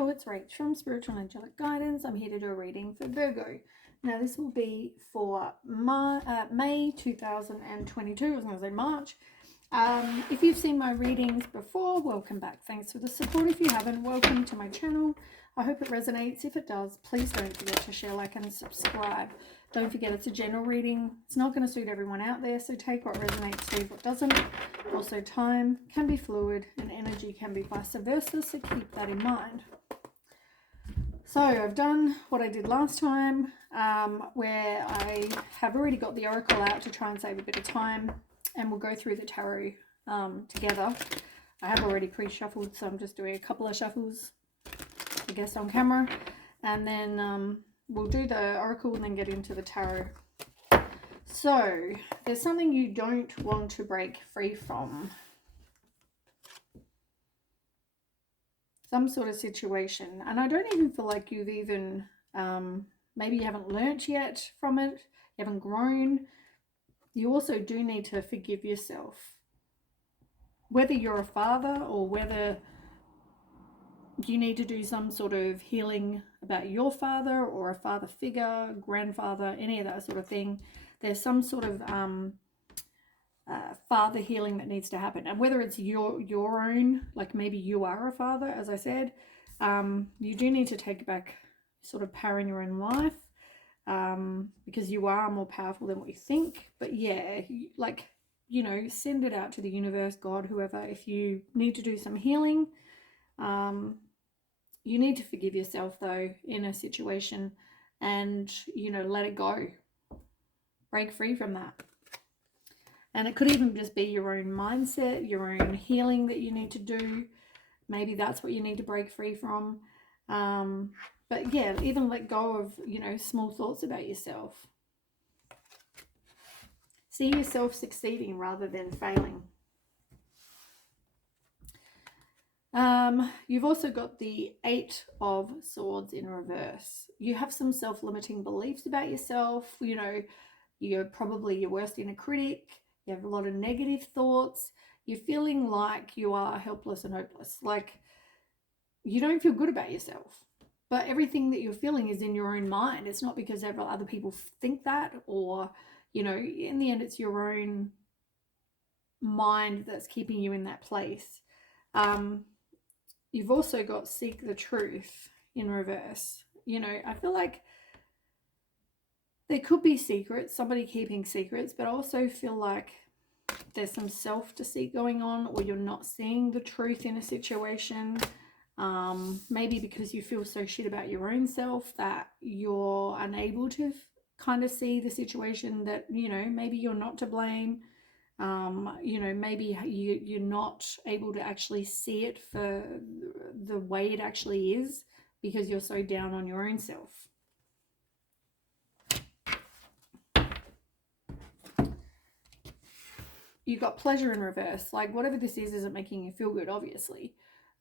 all, it's Rach from Spiritual and Angelic Guidance. I'm here to do a reading for Virgo. Now, this will be for May 2022. I was going to say March. If you've seen my readings before, welcome back. Thanks for the support. If you haven't, welcome to my channel. I hope it resonates. If it does, please don't forget to share, like, and subscribe. Don't forget it's a general reading. It's not going to suit everyone out there, so take what resonates, leave what doesn't. Also, time can be fluid and energy can be vice versa, so keep that in mind. So I've done what I did last time, where I have already got the oracle out to try and save a bit of time, and we'll go through the tarot together. I have already pre-shuffled, so I'm just doing a couple of shuffles, I guess, on camera, and then we'll do the oracle and then get into the tarot. So there's something you don't want to break free from. Some sort of situation, and I don't even feel like you've even maybe you haven't learnt yet from it, you haven't grown. You also do need to forgive yourself, whether you're a father or whether you need to do some sort of healing about your father or a father figure, grandfather, any of that sort of thing. There's some sort of father healing that needs to happen, and whether it's your own, like maybe you are a father, as I said, you do need to take back sort of power in your own life, because you are more powerful than what you think. But yeah, like, you know, send it out to the universe, God, whoever. If you need to do some healing, you need to forgive yourself though in a situation, and, you know, let it go, break free from that. And it could even just be your own mindset, your own healing that you need to do. Maybe that's what you need to break free from. But yeah, even let go of, you know, small thoughts about yourself. See yourself succeeding rather than failing. You've also got the 8 of Swords in reverse. You have some self-limiting beliefs about yourself. You know, you're probably your worst inner critic. You have a lot of negative thoughts. You're feeling like you are helpless and hopeless. Like, you don't feel good about yourself. But everything that you're feeling is in your own mind. It's not because other people think that, or, you know, in the end, it's your own mind that's keeping you in that place. You've also got Seek the Truth in reverse. You know, I feel like there could be secrets, somebody keeping secrets, but I also feel like there's some self-deceit going on, or you're not seeing the truth in a situation. Maybe because you feel so shit about your own self that you're unable to kind of see the situation, that, you know, maybe you're not to blame. You know, maybe you're not able to actually see it for the way it actually is because you're so down on your own self. You've got Pleasure in reverse. Like, whatever this is isn't making you feel good, obviously.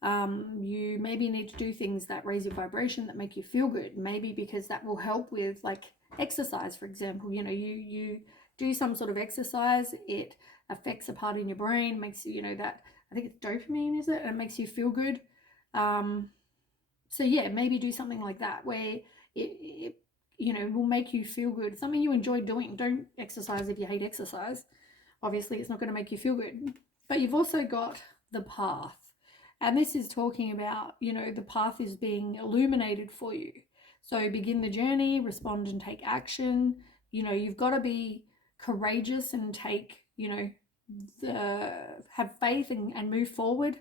You maybe need to do things that raise your vibration, that make you feel good. Maybe because that will help with, like, exercise, for example. You know, you do some sort of exercise, it affects a part in your brain, makes you know, that, I think it's dopamine, is it? And it makes you feel good. So yeah, maybe do something like that where it you know, will make you feel good, something you enjoy doing. Don't exercise if you hate exercise. Obviously it's not going to make you feel good. But you've also got the path, and this is talking about, you know, the path is being illuminated for you. So begin the journey, respond and take action. You know, you've got to be courageous and take, you know, have faith and move forward.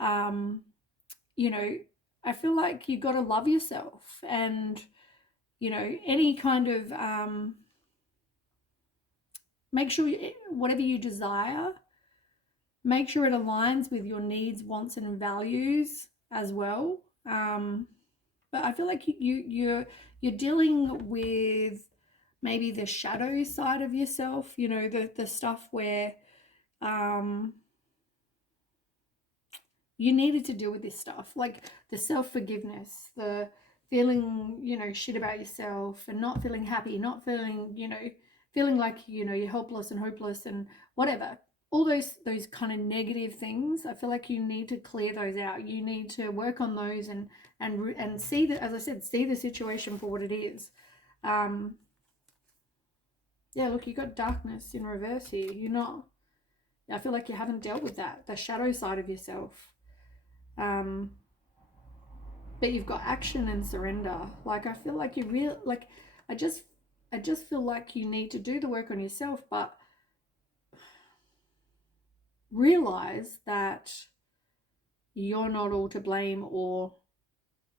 You know, I feel like you've got to love yourself, and, you know, any kind of make sure whatever you desire, make sure it aligns with your needs, wants and values as well. But I feel like you're dealing with maybe the shadow side of yourself, you know, the stuff where you needed to deal with this stuff, like the self-forgiveness, the feeling, you know, shit about yourself and not feeling happy, not feeling, you know, feeling like, you know, you're helpless and hopeless and whatever. all those kind of negative things, I feel like you need to clear those out. You need to work on those and see that, as I said, see the situation for what it is. Yeah, look, you got darkness in reverse here. You're not, I feel like you haven't dealt with that, the shadow side of yourself. But you've got action and surrender. Like, I feel like I just feel like you need to do the work on yourself, but realize that you're not all to blame, or,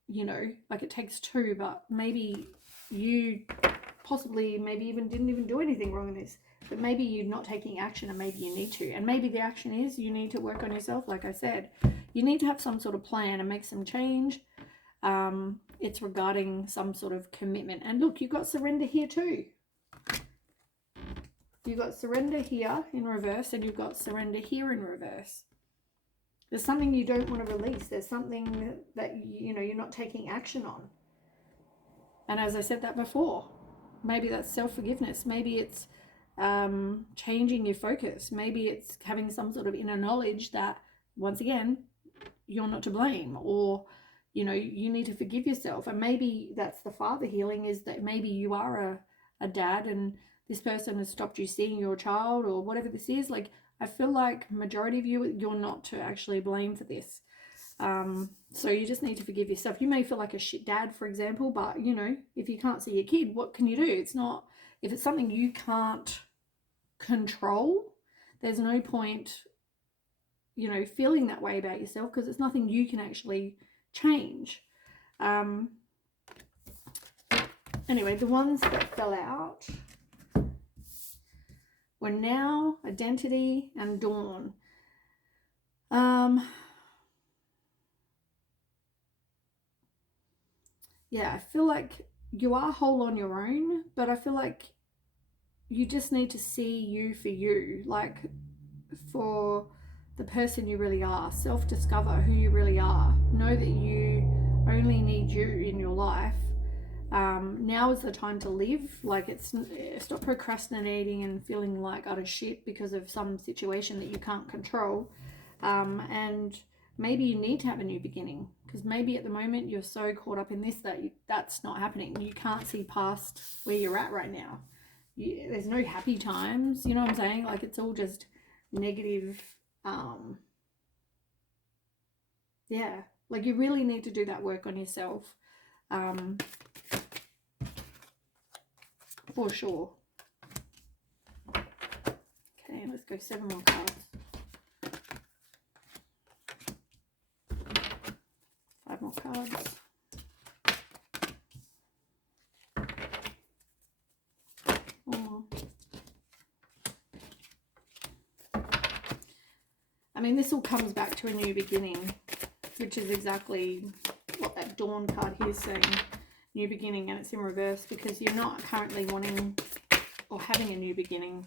you know, like it takes two, but maybe you possibly maybe even didn't even do anything wrong in this, but maybe you're not taking action and maybe you need to. And maybe the action is you need to work on yourself. Like I said, you need to have some sort of plan and make some change. It's regarding some sort of commitment. And look, you've got surrender here too. You've got surrender here in reverse, and you've got surrender here in reverse. There's something you don't want to release. There's something that, you know, you're not taking action on. And as I said that before, maybe that's self-forgiveness. Maybe it's changing your focus. Maybe it's having some sort of inner knowledge that, once again, you're not to blame, or, you know, you need to forgive yourself. And maybe that's the father healing, is that maybe you are a dad and this person has stopped you seeing your child, or whatever this is. Like, I feel like majority of you're not to actually blame for this. So you just need to forgive yourself. You may feel like a shit dad, for example, but, you know, if you can't see your kid, what can you do? It's not, if it's something you can't control, there's no point, you know, feeling that way about yourself, because it's nothing you can actually change. Anyway, the ones that fell out were now, identity, and dawn. Yeah, I feel like you are whole on your own, but I feel like you just need to see you for you, like for the person you really are. Self-discover who you really are. Know that you only need you in your life. Now is the time to live. Like, stop procrastinating and feeling like utter shit because of some situation that you can't control. And maybe you need to have a new beginning, because maybe at the moment you're so caught up in this that that's not happening. You can't see past where you're at right now. There's no happy times, you know what I'm saying? Like, it's all just negative. Yeah, like, you really need to do that work on yourself, for sure. Okay, let's go 7 more cards. 5 more cards. One more. I mean, this all comes back to a new beginning, which is exactly what that Dawn card here is saying. New beginning, and it's in reverse because you're not currently wanting or having a new beginning.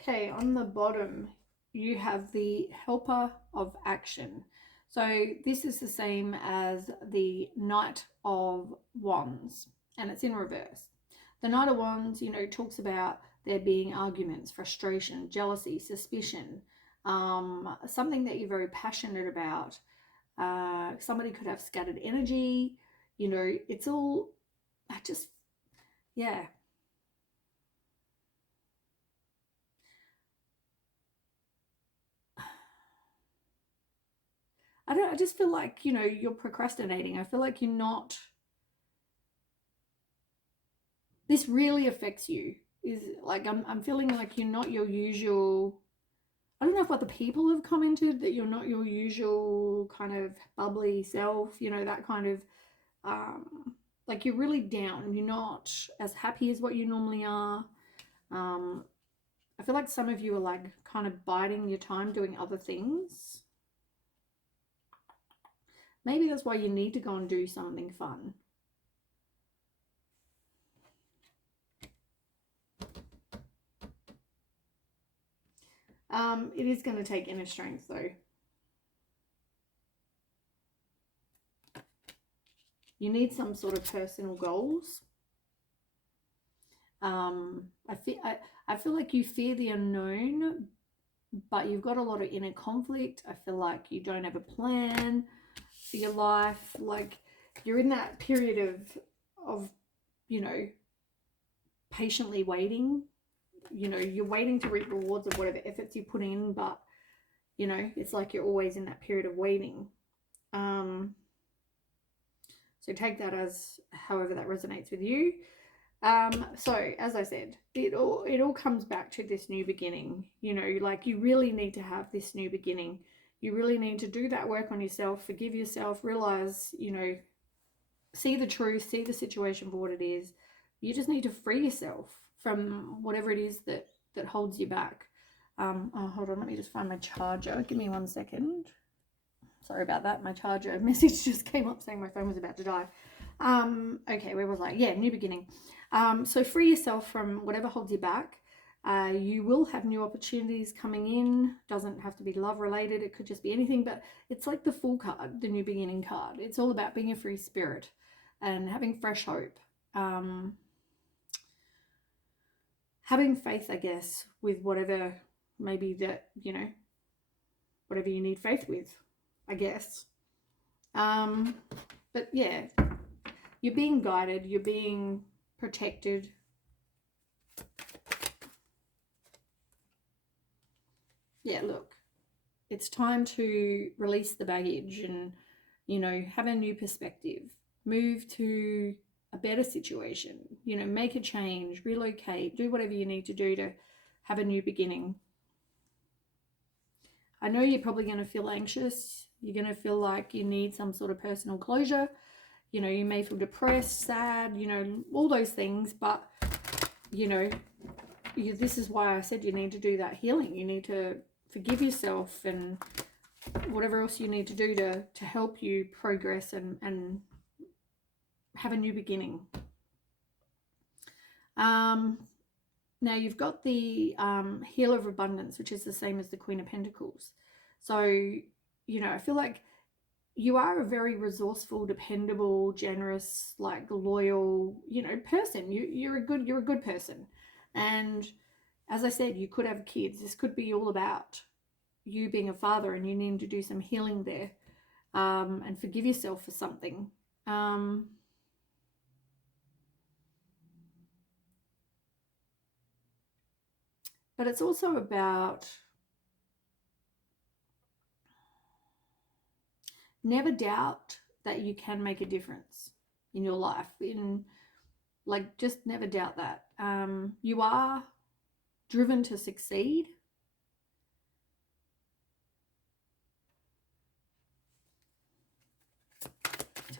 Okay, on the bottom you have the Helper of Action. So this is the same as the Knight of Wands, and it's in reverse. The Knight of Wands, you know, talks about there being arguments, frustration, jealousy, suspicion, something that you're very passionate about. Somebody could have scattered energy, you know, it's all, yeah. I just feel like, you know, you're procrastinating. I feel like you're not, this really affects you. Is like, I'm feeling like you're not your usual, I don't know if other people have commented that you're not your usual kind of bubbly self, you know, that kind of, like, you're really down. You're not as happy as what you normally are. I feel like some of you are like kind of biding your time doing other things. Maybe that's why you need to go and do something fun. It is going to take inner strength though. You need some sort of personal goals. I feel like you fear the unknown, but you've got a lot of inner conflict. I feel like you don't have a plan for your life. Like you're in that period of patiently waiting. You're waiting to reap rewards of whatever efforts you put in, but it's like you're always in that period of waiting. So take that as however that resonates with you. So as I said, it all comes back to this new beginning. Like you really need to have this new beginning. You really need to do that work on yourself, forgive yourself, realize, see the truth, see the situation for what it is. You just need to free yourself from whatever it is that holds you back. Hold on, let me just find my charger. Give me 1 second. Sorry about that. My charger message just came up saying my phone was about to die. Okay, where was I? Yeah, new beginning. So free yourself from whatever holds you back. You will have new opportunities coming in. Doesn't have to be love related. It could just be anything, but it's like the Fool card, the new beginning card. It's all about being a free spirit and having fresh hope. Having faith, I guess, with whatever maybe that, whatever you need faith with, I guess. But yeah, you're being guided, you're being protected. Yeah, look, it's time to release the baggage and, have a new perspective, move to a better situation, make a change, relocate, do whatever you need to do to have a new beginning. I know you're probably going to feel anxious. You're going to feel like you need some sort of personal closure. You may feel depressed, sad, all those things. But, this is why I said you need to do that healing. You need to forgive yourself and whatever else you need to do to help you progress and have a new beginning. Now you've got the Healer of Abundance, which is the same as the Queen of Pentacles. So, I feel like you are a very resourceful, dependable, generous, like loyal, person. You're a good person. And as I said, you could have kids. This could be all about you being a father and you needing to do some healing there, and forgive yourself for something. But it's also about never doubt that you can make a difference in your life. Just never doubt that. You are driven to succeed.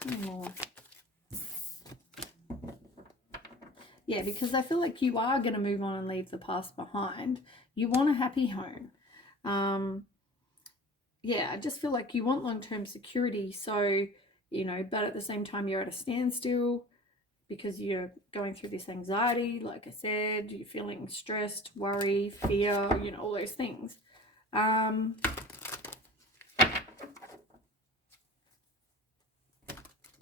Tell me more. Yeah, because I feel like you are going to move on and leave the past behind. You want a happy home. Yeah, I just feel like you want long-term security. So, but at the same time, you're at a standstill because you're going through this anxiety. Like I said, you're feeling stressed, worry, fear, all those things. But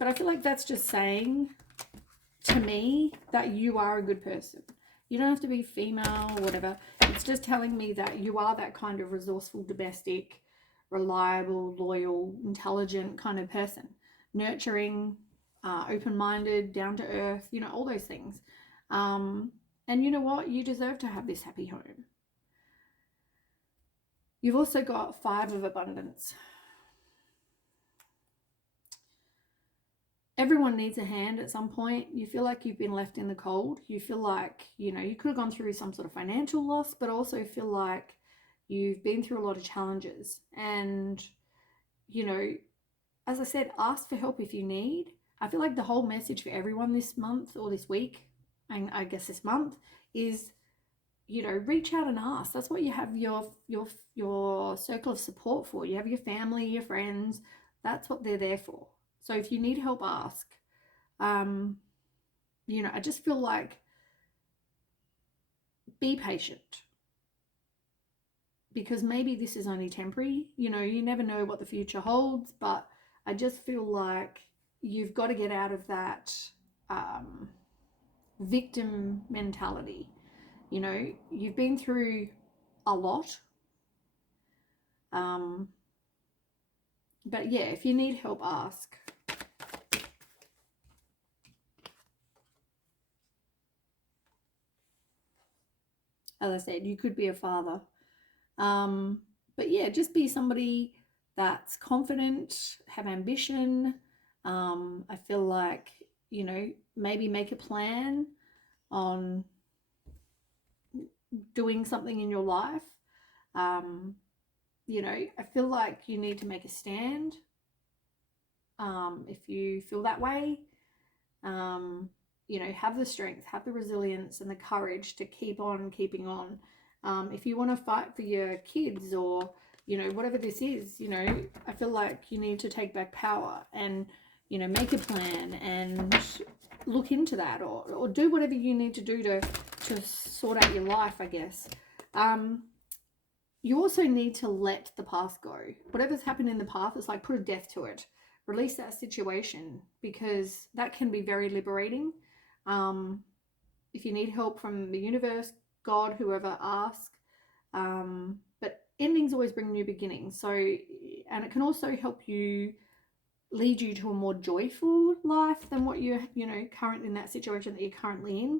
I feel like that's just saying to me that you are a good person. You don't have to be female or whatever. It's just telling me that you are that kind of resourceful, domestic, reliable, loyal, intelligent kind of person. Nurturing, open-minded, down-to-earth, all those things. And you know what? You deserve to have this happy home. You've also got 5 of Abundance. Everyone needs a hand at some point. You feel like you've been left in the cold. You feel like, you could have gone through some sort of financial loss, but also feel like you've been through a lot of challenges. And, as I said, ask for help if you need. I feel like the whole message for everyone this month or this week, and I guess this month, is, reach out and ask. That's what you have your circle of support for. You have your family, your friends. That's what they're there for. So if you need help, ask. I just feel like be patient, because maybe this is only temporary. You never know what the future holds, but I just feel like, you've got to get out of that victim mentality. You know, you've been through a lot. But yeah, if you need help, ask. As I said, you could be a father. But yeah, just be somebody that's confident, have ambition. I feel like, you know, maybe make a plan on doing something in your life. You know, I feel like you need to make a stand. If you feel that way, you know, have the strength, have the resilience and the courage to keep on keeping on. If you want to fight for your kids, or, you know, whatever this is, you know, I feel like you need to take back power and, you know, make a plan and look into that, or do whatever you need to do to sort out your life, I guess. You also need to let the past go. Whatever's happened in the past, it's like put a death to it. Release that situation, because that can be very liberating. If you need help from the universe, God, whoever, ask. But endings always bring new beginnings. So, and it can also help you, lead you to a more joyful life than what you're, you know, currently in that situation that you're currently in.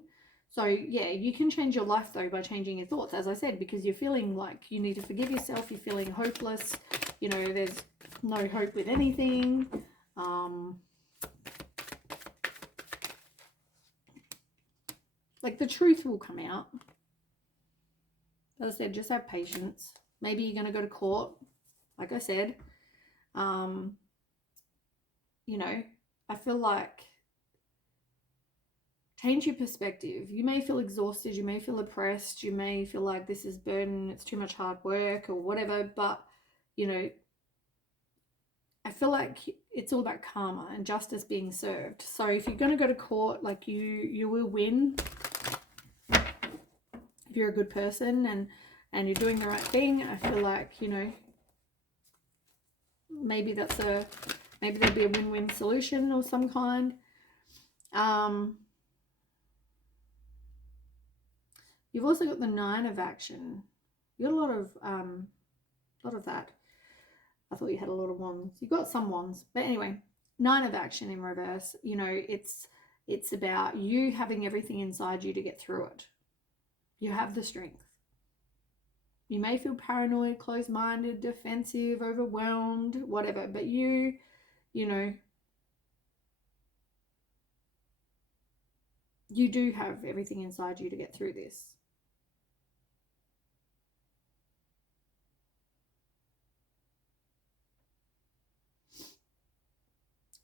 So yeah, you can change your life though by changing your thoughts, as I said, because you're feeling like you need to forgive yourself, you're feeling hopeless, you know, there's no hope with anything. Like the truth will come out. As I said, just have patience. Maybe you're going to go to court, like I said. You know, I feel like change your perspective. You may feel exhausted, you may feel oppressed, you may feel like this is burden, it's too much hard work or whatever, but, you know, I feel like it's all about karma and justice being served. So if you're going to go to court, like you will win if you're a good person and you're doing the right thing. I feel like, you know, maybe there'll be a win-win solution of some kind. You've also got the 9 of action. You got a lot of that. I thought you had a lot of wands. You got some wands, but anyway, 9 of action in reverse. You know, it's about you having everything inside you to get through it. You have the strength. You may feel paranoid, closed-minded, defensive, overwhelmed, whatever, but you know, you do have everything inside you to get through this.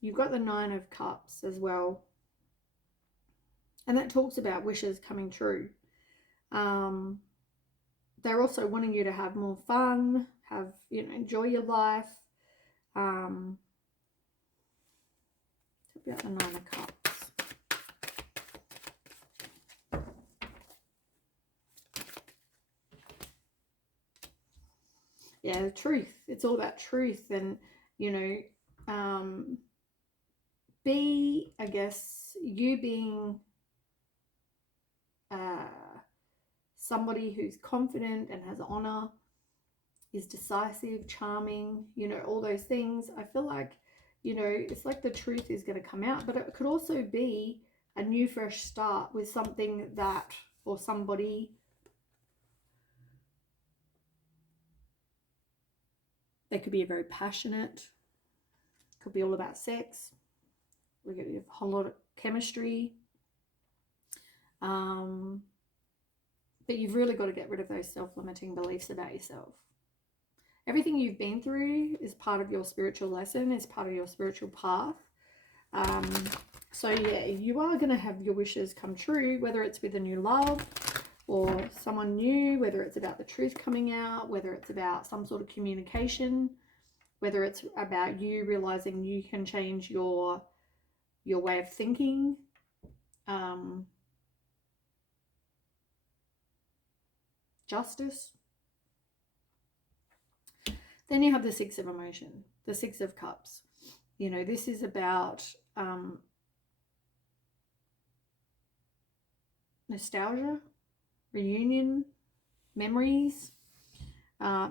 You've got the 9 of Cups as well. And that talks about wishes coming true. They're also wanting you to have more fun, you know, enjoy your life. Talk about the 9 of Cups. Yeah, the truth. It's all about truth, and, you know, I guess, you being somebody who's confident and has honor, is decisive, charming, you know, all those things. I feel like, you know, it's like the truth is going to come out, but it could also be a new fresh start with something that, or somebody they could be very passionate, could be all about sex. We get a whole lot of chemistry. But you've really got to get rid of those self-limiting beliefs about yourself. Everything you've been through is part of your spiritual lesson, is part of your spiritual path. So yeah, you are going to have your wishes come true, whether it's with a new love or someone new, whether it's about the truth coming out, whether it's about some sort of communication, whether it's about you realizing you can change your way of thinking. Justice. Then you have the 6 of emotion, the 6 of Cups. You know, this is about nostalgia, reunion, memories.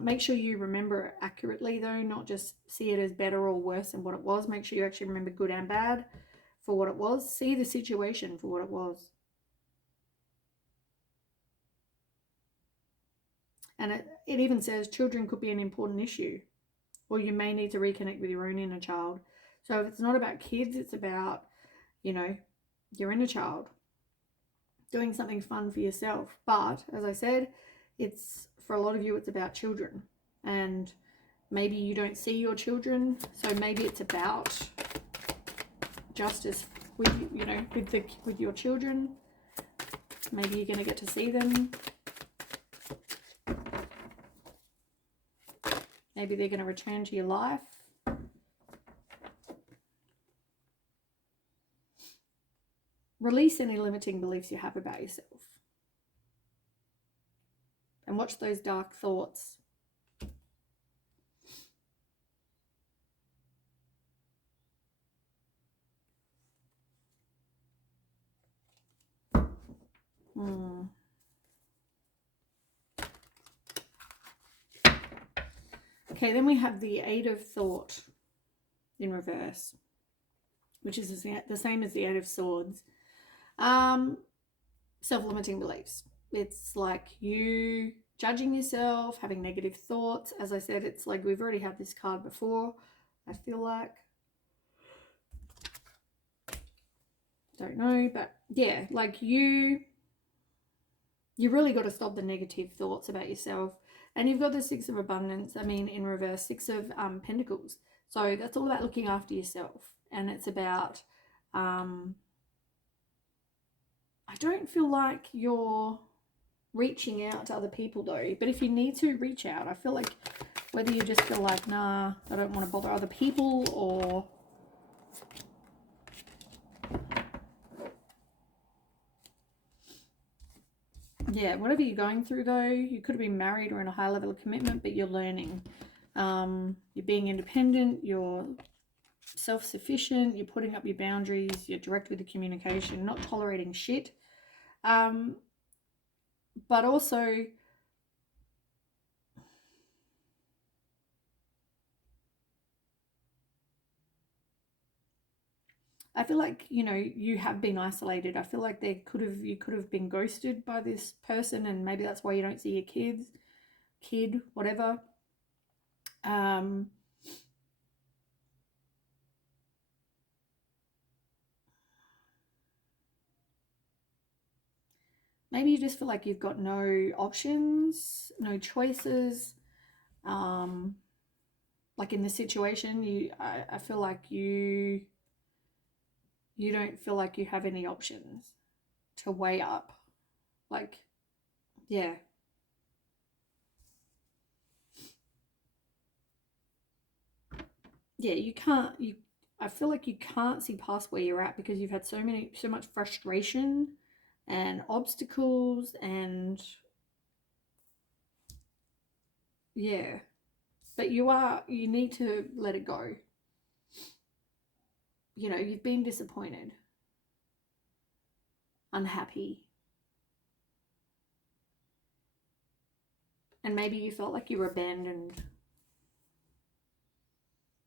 Make sure you remember it accurately though, not just see it as better or worse than what it was. Make sure you actually remember good and bad for what it was. See the situation for what it was. And it even says children could be an important issue, or you may need to reconnect with your own inner child. So if it's not about kids, it's about, your inner child, doing something fun for yourself. But as I said, it's for a lot of you, it's about children, and maybe you don't see your children, so maybe it's about justice with with your children. Maybe you're going to get to see them. Maybe they're going to return to your life. Release any limiting beliefs you have about yourself. And watch those dark thoughts. Okay, then we have the Eight of Thought in reverse, which is the same as the Eight of Swords. Self-limiting beliefs. It's like you judging yourself, having negative thoughts. As I said, it's like we've already had this card before, I feel like. Don't know, but yeah, like you really got to stop the negative thoughts about yourself. And you've got the Six of Abundance, in reverse, Six of Pentacles. So that's all about looking after yourself. And it's about, I don't feel like you're reaching out to other people though. But if you need to, reach out. I feel like whether you just feel like, nah, I don't want to bother other people, or yeah, whatever you're going through though, you could have been married or in a high level of commitment, but you're learning. You're being independent, you're self-sufficient, you're putting up your boundaries, you're direct with the communication, not tolerating shit. But also, I feel like, you have been isolated. I feel like you could have been ghosted by this person, and maybe that's why you don't see your kid, whatever. Maybe you just feel like you've got no options, no choices. Like in this situation, I feel like you don't feel like you have any options to weigh up. Like, yeah. Yeah, I feel like you can't see past where you're at because you've had so much frustration and obstacles, and yeah. But you need to let it go. You've been disappointed, unhappy, and maybe you felt like you were abandoned.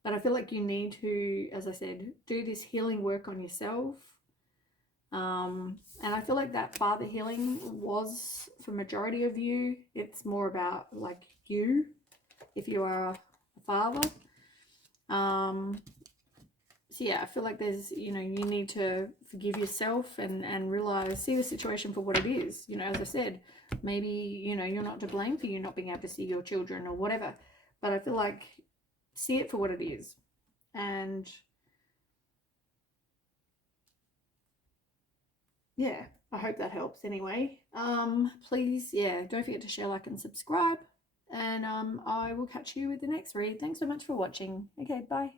But I feel like you need to, as I said, do this healing work on yourself. And I feel like that father healing was, for majority of you, it's more about like you, if you are a father. So yeah, I feel like there's, you need to forgive yourself and realize, see the situation for what it is. As I said, maybe, you're not to blame for you not being able to see your children or whatever. But I feel like, see it for what it is. And yeah, I hope that helps anyway. Please, yeah, don't forget to share, like, and subscribe. And I will catch you with the next read. Thanks so much for watching. Okay, bye.